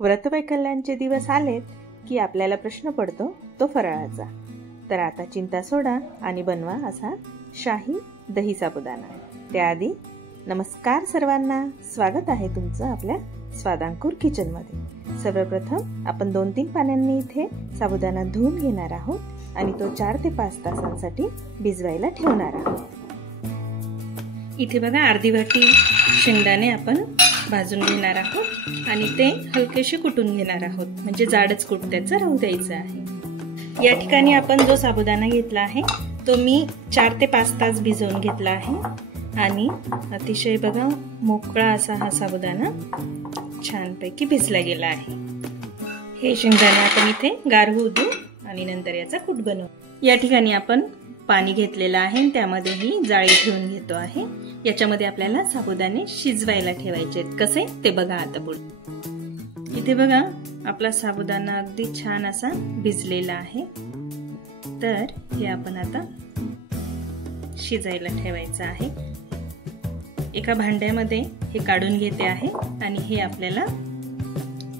व्रतवैकल्यांचे दिवस आलेत की आपल्याला प्रश्न पडतो तो फराळाचा। तर आता चिंता सोडा आणि बनवा असा शाही दही साबुदाणा। त्याआधी नमस्कार सर्वांना, स्वागत आहे तुमचं आपल्या स्वादांकुर किचन मध्ये। सर्वप्रथम आपण 2-3 पाण्यांनी इथे साबुदाणा धुवून घेणार आहोत आणि तो 4 ते 5 तासांसाठी भिजवायला ठेवणार आहोत। इथे बघा अर्धी वाटी शेंगदाणे आपण भाजून घेणार आहोत आणि ते हलकेसे कुटून घेणार आहोत, म्हणजे जाडच कुटत्याचं राहू द्यायचं आहे। या ठिकाणी आपण जो साबुदाणा घेतला आहे तो मी 4 ते 5 तास भिजवून घेतला आहे आणि अतिशय बघा मोकळा असा हा साबुदाणा छानपैकी भिजला गेला आहे। हे शेंगदाणे आपण इथे गार होऊ देऊ आणि नंतर याचा कूट बनवू। या ठिकाणी आपण पाणी घेतलेलं आहे, त्यामध्ये ही जाळी ठेवून घेतो आहे। याच्यामध्ये आपल्याला साबुदाणे शिजवायला ठेवायचे आहेत। कसे ते बघा आता पुढे। इथे बघा आपला साबुदाणा अगदी छान असा भिजलेला आहे। तर हे आपण आता शिजायला ठेवायचं आहे। एका भांड्यामध्ये हे काढून घेते आहे आणि हे आपल्याला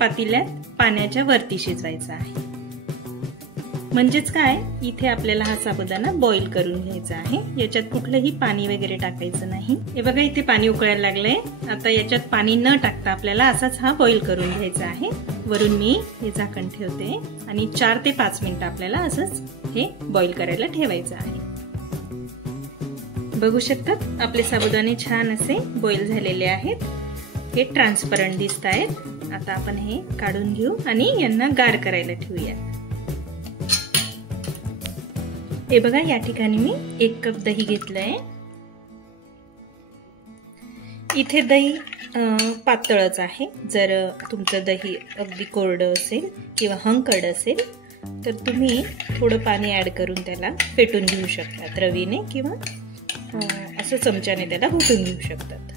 पातेल्यात पाण्याच्या वरती शिजवायचं आहे। म्हणजेच काय, इथे आपल्याला हा साबुदाणा बॉईल करून घ्यायचा आहे। याच्यात कुठलंही पाणी वगैरे टाकायचं नाही। हे बघा इथे पाणी उकळायला लागलंय। आता याच्यात पाणी न टाकता आपल्याला असाच हा बॉईल करून घ्यायचा आहे। वरून मी हे झाकण ठेवते आणि 4 ते 5 मिनिटं आपल्याला असंच हे बॉईल करायला ठेवायचं आहे। बघू शकतात आपले साबुदाणे छान असे बॉईल झालेले आहेत। हे ट्रान्सपरंट दिसत आहेत। आता आपण हे काढून घेऊ आणि यांना गार करायला ठेवूया। हे बघा या ठिकाणी मी 1 कप दही घेतलंय। इथे दही पातळच आहे। जर तुमचं दही अगदी कोरडं असेल किंवा हंकड असेल तर तुम्ही थोडं पाणी ऍड करून त्याला फेटून घेऊ शकतात रवीने, किंवा असं चमच्याने त्याला घोटून घेऊ शकतात।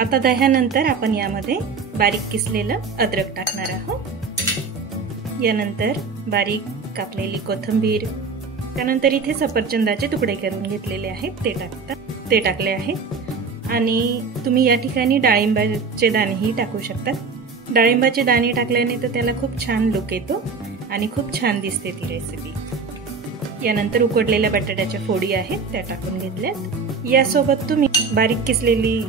आता दह्यानंतर आपण यामध्ये बारीक किसलेलं अद्रक टाकणार आहोत। यानंतर बारीक कापलेली कोथिंबीर, त्यानंतर इथे सफरचंदाचे तुकडे करून घेतलेले आहेत ते टाकले आहेत। आणि तुम्ही या ठिकाणी डाळिंबाचे दाणेही टाकू शकता। डाळिंबाचे दाणे टाकल्याने तर त्याला खूप छान लुक येतो आणि खूप छान दिसते ती रेसिपी। यानंतर उकडलेल्या बटाट्याच्या फोडी आहेत त्या टाकून घेतल्यात। यासोबत तुम्ही बारीक किसलेली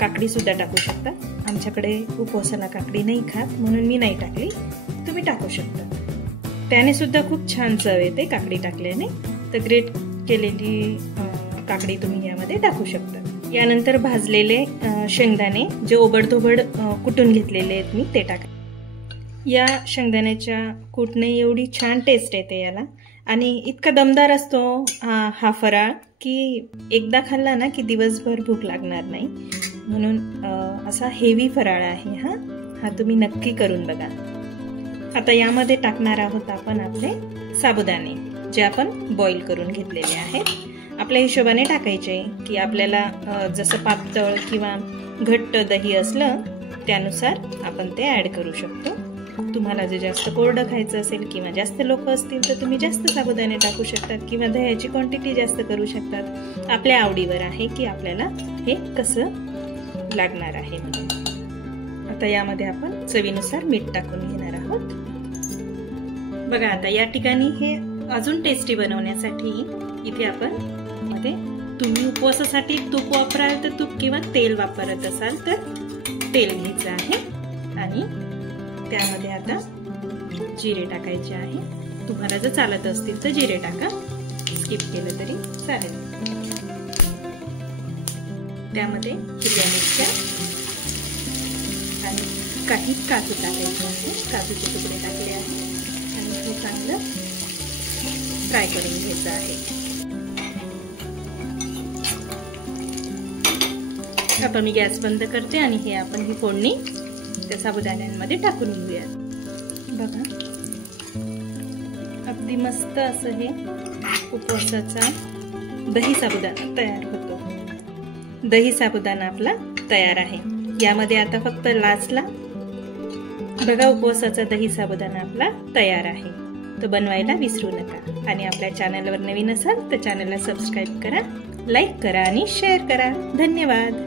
काकडी सुद्धा टाकू शकता। आमच्याकडे उपवासाला काकडी नाही खात म्हणून मी नाही टाकली, तुम्ही टाकू शकता। त्याने सुद्धा खूप छान चव येते काकडी टाकल्याने। तर ग्रेट केलेली काकडी तुम्ही यामध्ये टाकू शकता। यानंतर भाजलेले शेंगदाणे जे ओबडधोबड कुटून घेतलेले आहेत मी ते टाका। या शेंगदाण्याच्या कुटणे एवढी छान टेस्ट येते याला आणि इतका दमदार असतो हा फराळ की एकदा खाल्ला ना की दिवसभर भूक लागणार नाही। म्हणून असा हेवी फराळ आहे हा तुम्ही नक्की करून बघा। आता यामध्ये टाकणार आहोत आपण आपले साबुदाणे जे आपण बॉईल करून घेतलेले आहेत। आपल्या हिशोबाने टाकायचे की आपल्याला जसं पातळ किंवा घट्ट दही असलं त्यानुसार आपण ते ऍड करू शकतो। तुम्हाला जे जास्त कोरडं खायचं असेल किंवा जास्त लोक असतील तर तुम्ही जास्त साबुदाणे टाकू शकतात किंवा दह्याची क्वांटिटी जास्त करू शकतात। आपल्या आवडीवर आहे की आपल्याला हे कसं लागणार आहे। आता यामध्ये आपण चवीनुसार मीठ टाकून घेणार आहोत। बघा आता या ठिकाणी हे अजून टेस्टी बनवण्यासाठी इथे आपण मध्ये तुम्ही उपवासासाठी तूप वापराल तर तूप किंवा तेल वापरत असाल तर तेल घ्यायचं आहे आणि त्यामध्ये आता जिरे टाकायचे आहे। तुम्हाला जर चालत असतील तर जिरे टाका, स्किप केलं तरी चालेल। त्यामध्ये हिरव्या मिरच्या आणि काही काजू टाकायचे आहे। काजूचे तुकडे टाकले आहेत आणि हे चांगलं फ्राय करून घ्यायचं आहे। आता मी गॅस बंद करते आणि हे आपण ही फोडणी त्या साबुदाण्यांमध्ये टाकून घेऊयात। बघा अगदी मस्त असं हे उपवासाचा दही साबुदाणा तयार होतो। दही साबुदाणा आपला तयार आहे। यामध्ये आता फक्त लास्टला बघा उपवासाचा दही साबुदाणा आपला तयार आहे। तो बनवायला विसरू नका आणि आपल्या चॅनलवर नवीन असाल तर चॅनलला सबस्क्राईब करा, लाईक करा आणि शेअर करा। धन्यवाद।